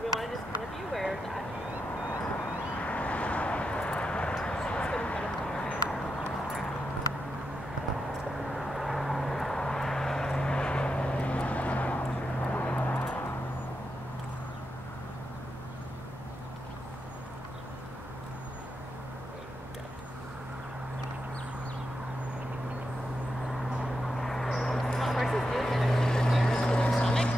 So we want to just kind of be aware of that. Let's go ahead and do our hand. What horses do is they actually put air into their stomach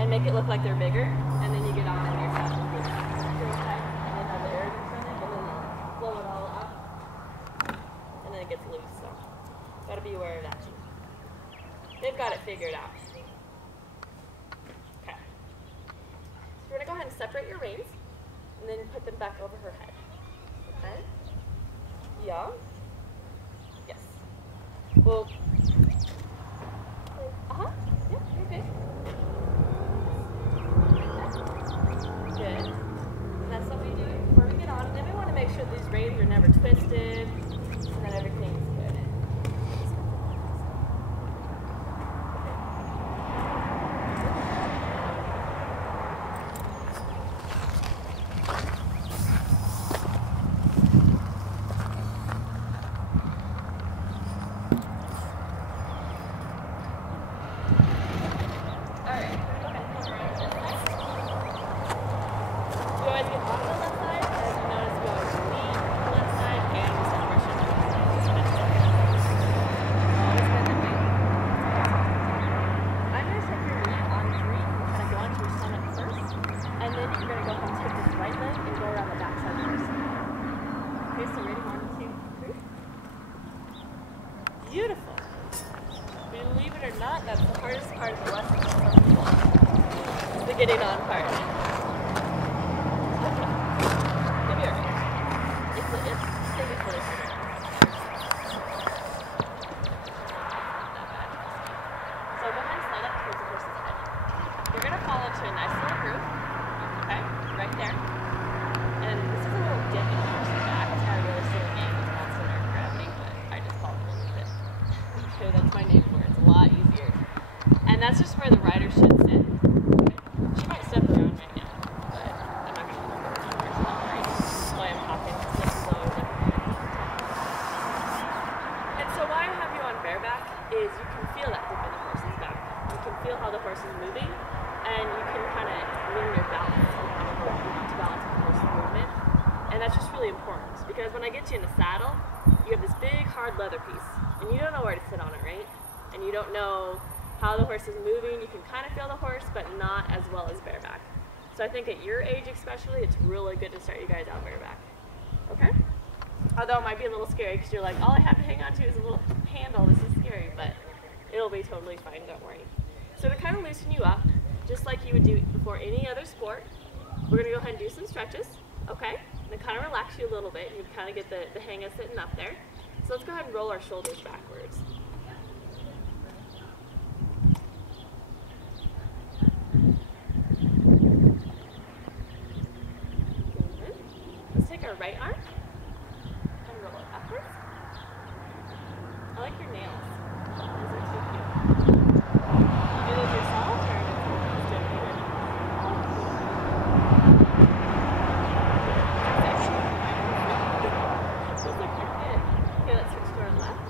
and make it look like they're bigger, and then you get on and your chest is really tight, and they have the air in your stomach, and then they blow it all up, and then it gets loose. So, gotta be aware of that too. They've got it figured out. Okay. So we're gonna go ahead and separate your reins, and then put them back over her head. Okay? Yeah. Yes. Well. Yeah, you're good. Good. And that's what we do before we get on. And then we want to make sure these reins are never twisted and that everything's good. Beautiful. Believe it or not, that's the hardest part of the lesson for some people. It's the getting on part. Okay. Give me your hand. It's really hard. So go ahead and slide up towards the horse's head. You're going to fall into a nice little groove. Okay? Right there. And this is a little dip in the horse's back. It's not really sitting in. It's not center of gravity, but I just call it a little dip. Okay, that's my name for it. It's a lot easier. And that's just where the rider should sit. She might step around right now, but I'm not going to move her around. It's not right. That's why I'm talking. And so why I have you on bareback is you can feel that dip in the horse's back. You can feel how the horse is moving, and you can kind of learn your balance and how you want to balance the horse's movement. And that's just really important because when I get you in the saddle, you have this big hard leather piece. And you don't know where to sit on it, right? And you don't know how the horse is moving. You can kind of feel the horse, but not as well as bareback. So I think at your age especially, it's really good to start you guys out bareback. Okay? Although it might be a little scary because you're like, all I have to hang on to is a little handle. This is scary, but it'll be totally fine, don't worry. So to kind of loosen you up, just like you would do before any other sport, we're going to go ahead and do some stretches, okay? And then kind of relax you a little bit. You kind of get the hang of sitting up there. So let's go ahead and roll our shoulders backwards. Good. Let's take our right arm and roll it backwards. I like your nails. Those are too cute. You do those yourself or did someone else do it? Okay, let's switch to our left.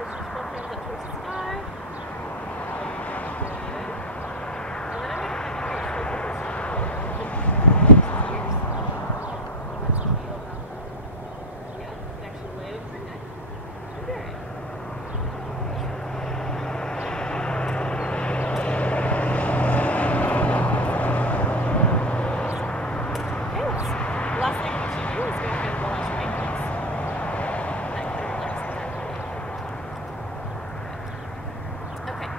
Let's switch both hands up towards the sky. Good. And then I'm going to have you reach for the horse's ears. That's cute about that. Yeah, you can actually lay over her neck. Good. Last thing I want you to do is go ahead and roll out your ankles. That kind of relaxes everybody. Okay.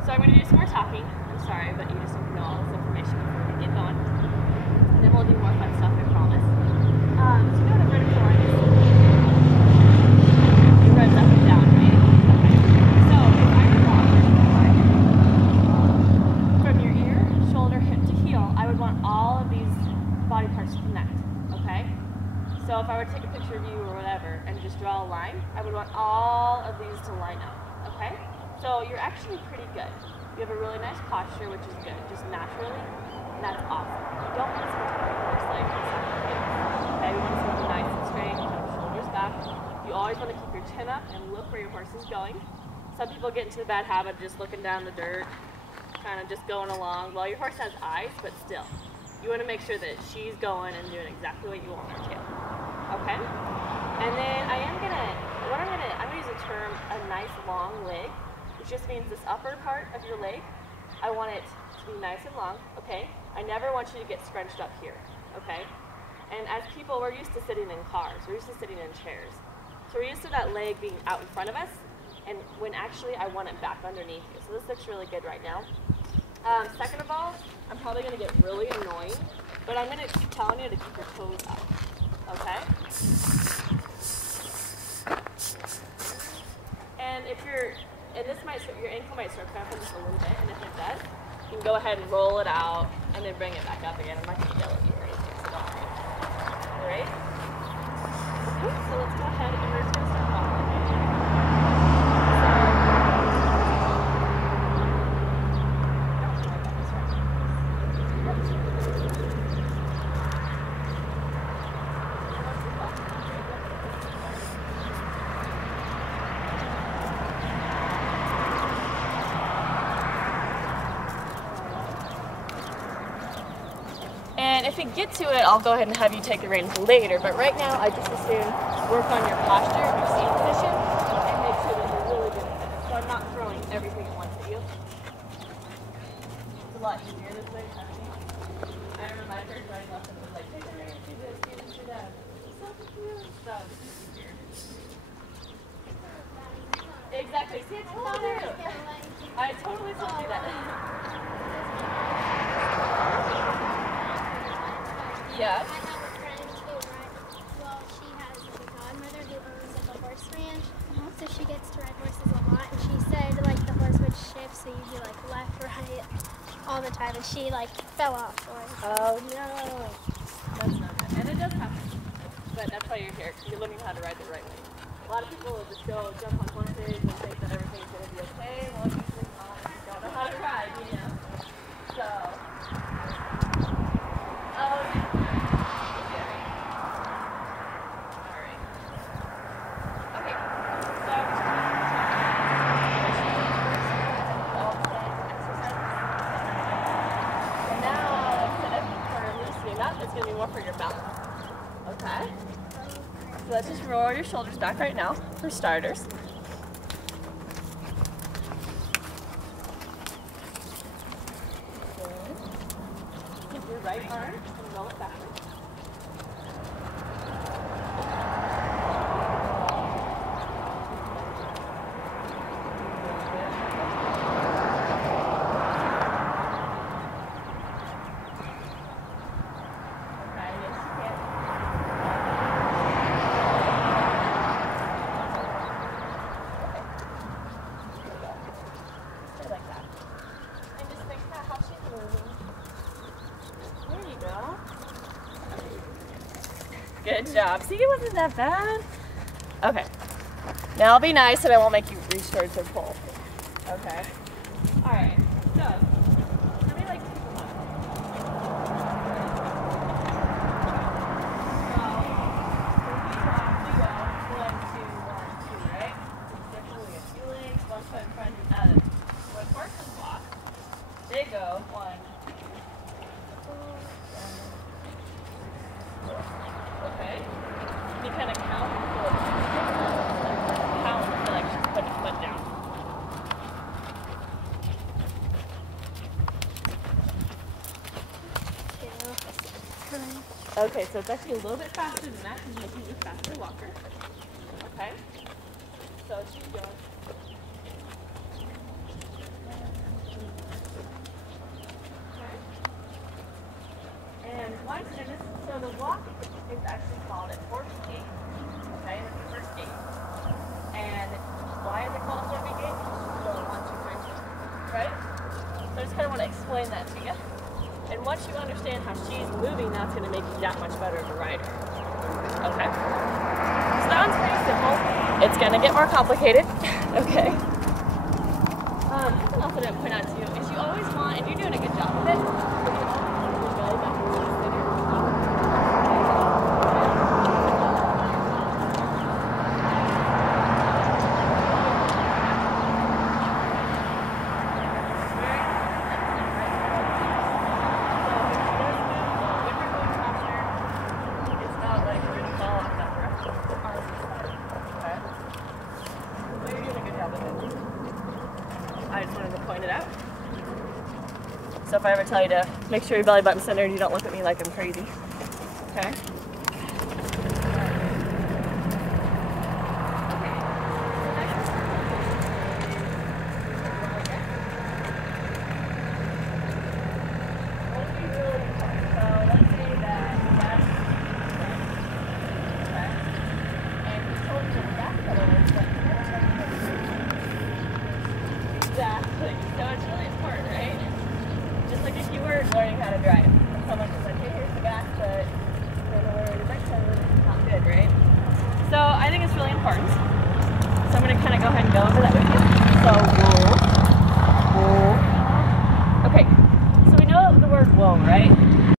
So I'm going to do some more talking. I'm sorry, but you just need to know all this information before we get going. And then we'll do more fun stuff, I promise. So you know what a vertical line is? It runs up and down, right? Okay. So if I were to draw a vertical line from your ear, shoulder, hip to heel, I would want all of these body parts to connect, okay? So So if I were to take a picture of you or whatever and just draw a line, I would want all of these to line up, okay? So you're actually pretty good. You have a really nice posture, which is good, just naturally, and that's awesome. You don't want to spend time on the horse like this. Okay, we want to keep nice and straight, shoulders back. You always want to keep your chin up and look where your horse is going. Some people get into the bad habit of just looking down the dirt, kind of just going along. Well, your horse has eyes, but still. You want to make sure that she's going and doing exactly what you want her to. Okay? And then I'm gonna use the term a nice long leg, which just means this upper part of your leg, I want it to be nice and long, okay? I never want you to get scrunched up here, okay? And as people, we're used to sitting in cars, we're used to sitting in chairs. So we're used to that leg being out in front of us, and when actually I want it back underneath you. So this looks really good right now. Second of all, I'm probably gonna get really annoying, but I'm gonna keep telling you to keep your toes up, okay? And if you're, and this might, your ankle might start cramping just a little bit, and if it does, you can go ahead and roll it out, and then bring it back up again. I'm not gonna yell at you or anything, so don't worry. All right? Okay, so let's go ahead and we're just gonna start walking. And if we get to it, I'll go ahead and have you take the reins later, but right now I just assume work on your posture, your seat position, and make sure that you're really good at it. So I'm not throwing everything at once at you. It's a lot easier this way, I remember my first riding lesson was like, take the reins, do this, do that. So this is easier. Exactly, see, it's not there. I totally told you that. Yeah. I have a friend who, well, she has like a godmother who owns like a horse ranch, so she gets to ride horses a lot, and she said like the horse would shift, so you'd be like left, right, all the time, and she like fell off. Oh no, that's not good, and it does happen, but that's why you're here, you're learning how to ride the right way. A lot of people will just go jump on horses and think that everything's going to be okay, well usually not, if you don't know how to ride, you know, so. It's going to be more for your balance. Okay? So let's just roll your shoulders back right now for starters. Good. Take your right arm and roll it backwards. Good job. See, it wasn't that bad. Okay. Now I'll be nice and I won't make you reach towards the pole. Okay. All right. So, let me like keep them up. So, we go 1, 2, 1, 2, right? Definitely we have 2 legs, 1 foot in front of the other. When horses walk, they go 1, 2, 3, 4. Okay? And you kind of count to like just put the foot down. Okay, so it's actually a little bit faster than that because you're making a faster walker. Okay? So keep going. And once, and this, so the walk is actually called a horse gait. Okay, that's the first gait. And why is it called a horse gait? So 1, 2, 3, right? So I just kind of want to explain that to you. And once you understand how she's moving, that's going to make you that much better of a rider. Okay? So that one's pretty simple. It's going to get more complicated. Okay? Something else that I point out to you is you always want, and you're doing a good job of it, but you always want your belly button to be center. I just wanted to point it out. So if I ever tell you to make sure your belly button's centered, you don't look at me like I'm crazy. Okay? Exactly. So it's really important, right? Just like if you were learning how to drive, and someone just said, hey, here's the gas, but you don't know where your brakes are, it's not good, right? So I think it's really important. So I'm going to kind of go ahead and go over that with you.